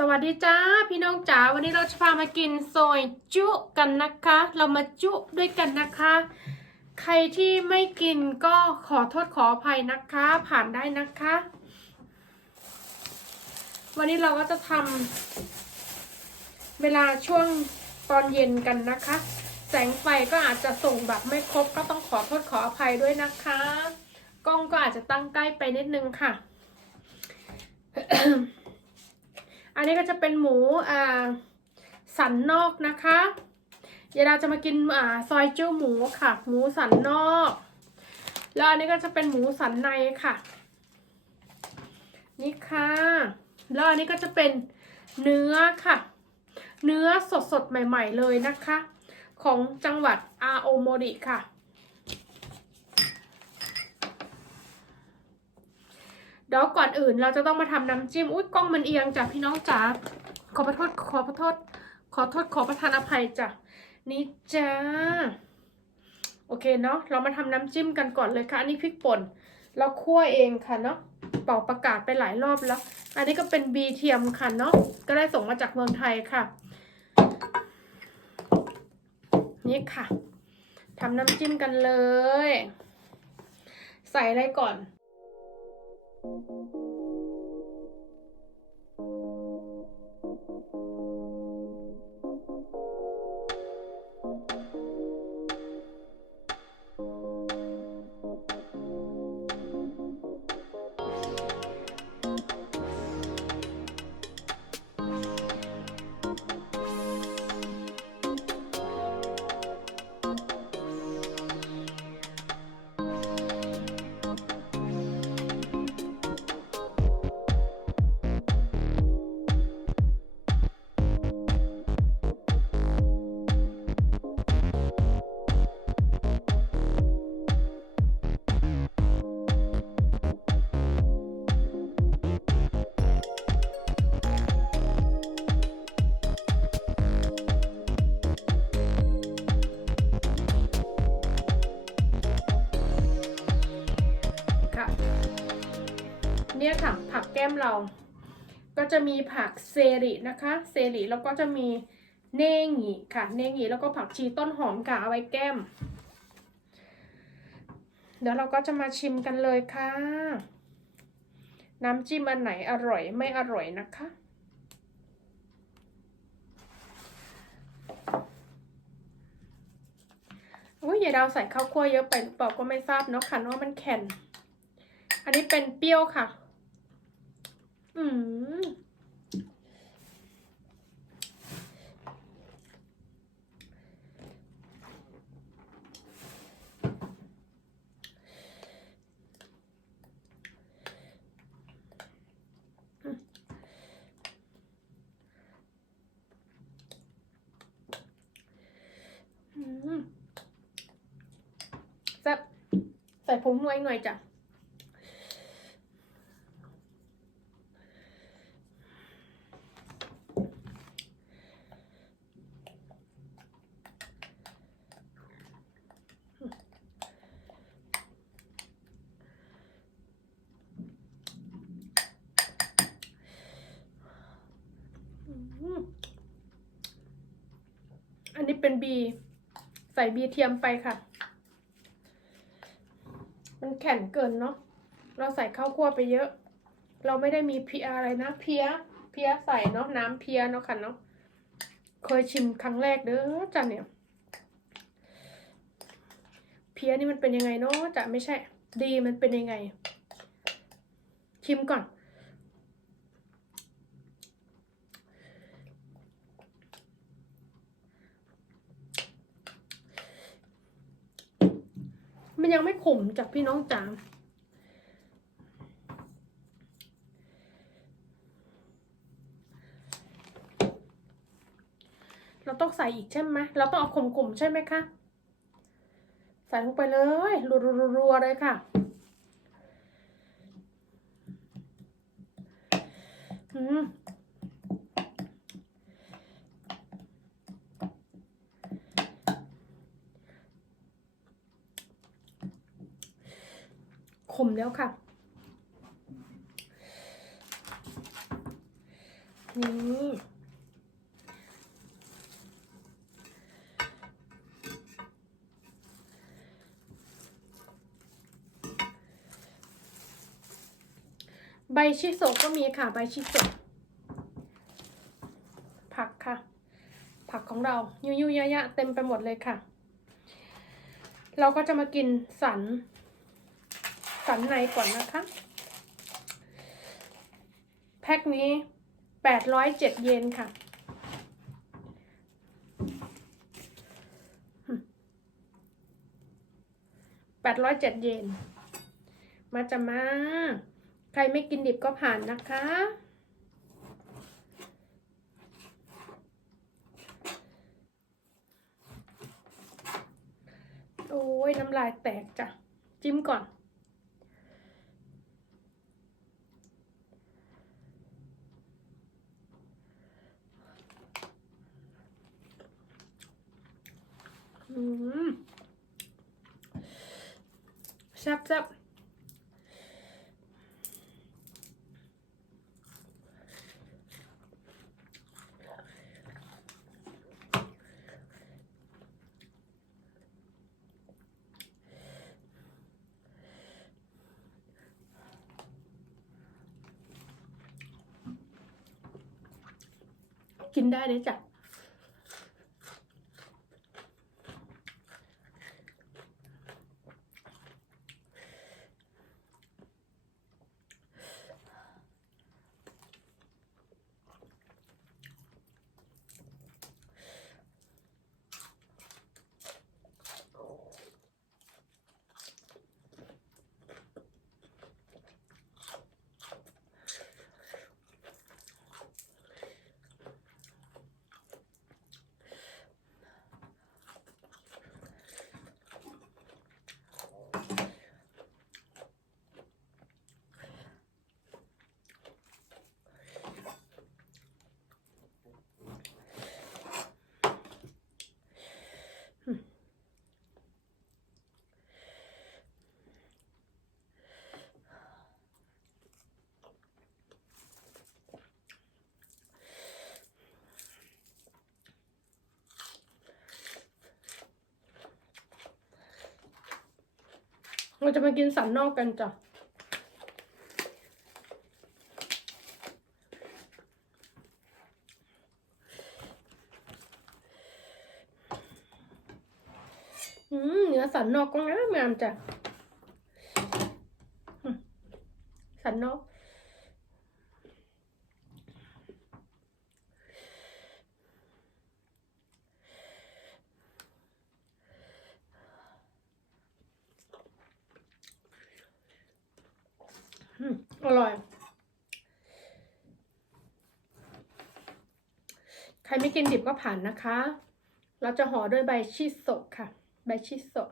สวัสดีจ้าพี่น้องจ๋าวันนี้เราจะพามากินซอยจุกันนะคะ เรามาจุด้วยกันนะคะ ใครที่ไม่กินก็ขอโทษขออภัยนะคะ ผ่านได้นะคะ วันนี้เราก็จะทำเวลาช่วงตอนเย็นกันนะคะ แสงไฟก็อาจจะส่งแบบไม่ครบก็ต้องขอโทษขออภัยด้วยนะคะ กล้องก็อาจจะตั้งใกล้ไปนิดนึงค่ะ อันนี้ก็จะเป็นหมูอ่าสันนอกนะคะเยวเราจะมากินอ่าซอยเจู้หมูค่ะ หมูสันนอก แล้วอันนี้ก็จะเป็นหมูสันในค่ะ นี่ค่ะ แล้วอันนี้ก็จะเป็นเนื้อค่ะ เนื้อสดๆ ใหม่ ๆ เลยนะคะ ของจังหวัดอาโอโมริค่ะ เดี๋ยวก่อนอื่นเราจะต้องมาทำน้ำจิ้ม อุ้ยกล้องมันเอียงจ้ะพี่น้องจ๋า ขอประโทษขอประโทษขอโทษขอประทานอภัยจ้ะ นี่จ้า โอเคเนาะ เรามาทำน้ำจิ้มกันก่อนเลยค่ะ อันนี้พริกป่น เราคั่วเองค่ะเนาะ เป่าประกาศไปหลายรอบแล้ว อันนี้ก็เป็นบีเทียมค่ะเนาะ ก็ได้ส่งมาจากเมืองไทยค่ะ นี่ค่ะทำน้ำจิ้มกันเลย ใส่อะไรก่อน ค่ะ ผักแก้มเรา ก็จะมีผักเซรินะคะ เซริแล้วก็จะมีเนงีค่ะ เนงีแล้วก็ผักชีต้นหอมค่ะเอาไว้แก้ม เดี๋ยวเราก็จะมาชิมกันเลยค่ะ น้ำจิ้มอันไหนอร่อยไม่อร่อยนะคะอุ้ยยายดาวใส่ข้าวคั่วเยอะไปหรือเปล่าก็ไม่ทราบเนาะค่ะเพราะว่ามันแข็งอันนี้เป็นเปรี้ยวค่ะ อืมอืมแซ่บใส่ผงนัวอีกหน่อยจ้ะ อันนี้เป็นบี ใส่บีเทียมไปค่ะ มันแข็งเกินเนาะ เราใส่ข้าวคั่วไปเยอะ เราไม่ได้มีเพียอะไรนะ เพีย เพียใส่เนาะน้ำเพียเนาะค่ะเนาะ เคยชิมครั้งแรกเด้อจ้ะเนี่ย เพียนี่มันเป็นยังไงเนาะจะไม่ใช่ ดีมันเป็นยังไง ชิมก่อน มันยังไม่ขมจากพี่น้องจ๋าเราต้องใส่อีกใช่ไหมเราต้องเอาขมๆใช่ไหมคะ ใส่ลงไปเลยรัวๆๆเลยค่ะ อืม ขม แล้วค่ะ นี่ใบชิโซก็มีค่ะ ใบชิโซผักค่ะ ผักของเรายุยุยะยะเต็มไปหมดเลยค่ะ เราก็จะมากินสัน สันในก่อนนะคะ แพ็คนี้แปดร้อยเจ็ดเยนค่ะ แปดร้อยเจ็ดเยน มาจะมา ใครไม่กินดิบก็ผ่านนะคะโอ้ยน้ำลายแตกจ้ะ จิ้มก่อน อืมแซ่บแซ่บ กินได้เลยจ้ะ เราจะมากินสันนอกกันจ้ะเนื้อสันนอกก็งามงามจ้ะ สันนอก อืมอร่อย ใครไม่กินดิบก็ผ่านนะคะ เราจะห่อด้วยใบชิโซะค่ะ ใบชิโซะ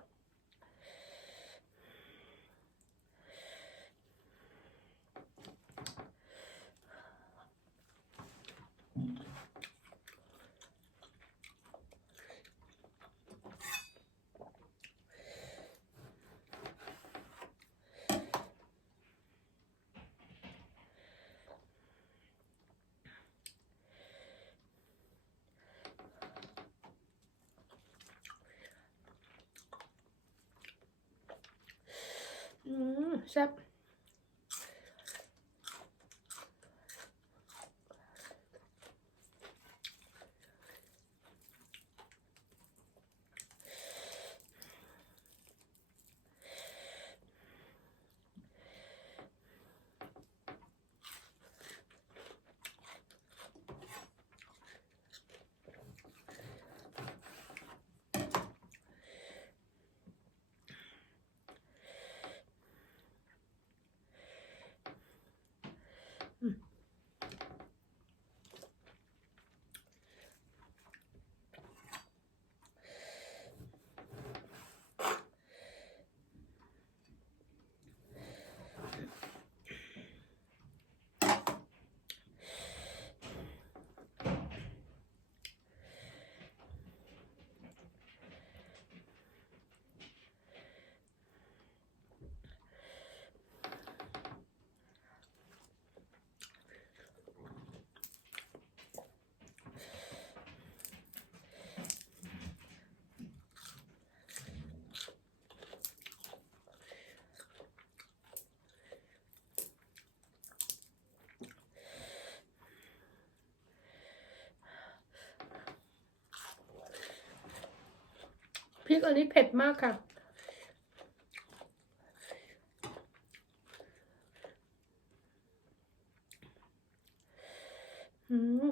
อื ม แซ่บริกอันนี้เผ็ดมากค่ะ อืม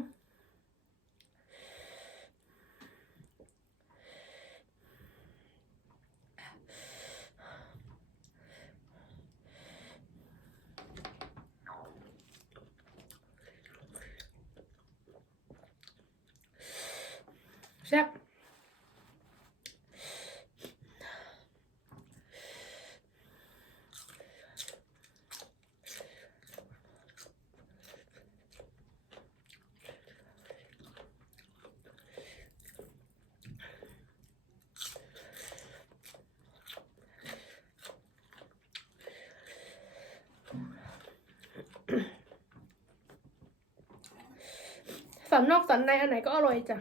แซ่บ สันนอกสันในอันไหนก็อร่อยจ้ะ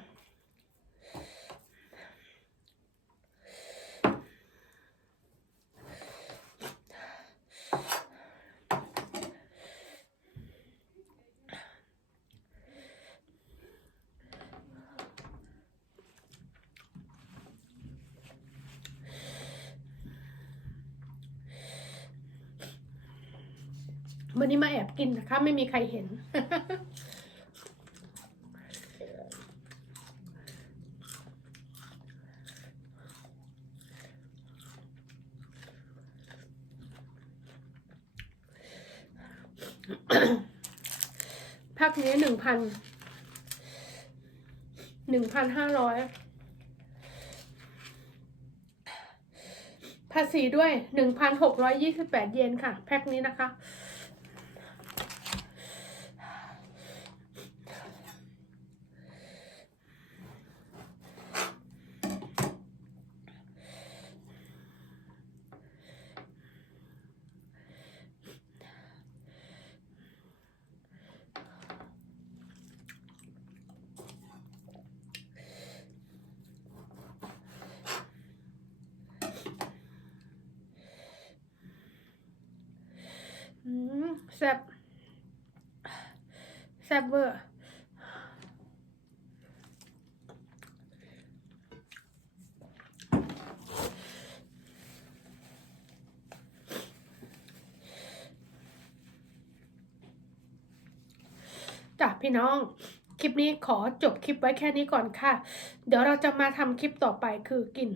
วันนี้มาแอบกินนะคะ ไม่มีใครเห็น แพ็คนี้หนึ่งพันหนึ่งพันห้าร้อยภาษีด้วยหนึ่งพันหกร้อยยี่สิบแปดเยนค่ะ แพ็คนี้นะคะ อืม แซ่บแซ่บเวอร์จ้ะพี่น้อง คลิปนี้ขอจบคลิปไว้แค่นี้ก่อนค่ะ เดี๋ยวเราจะมาทำคลิปต่อไปคือกิน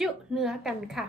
จุเนื้อกันค่ะ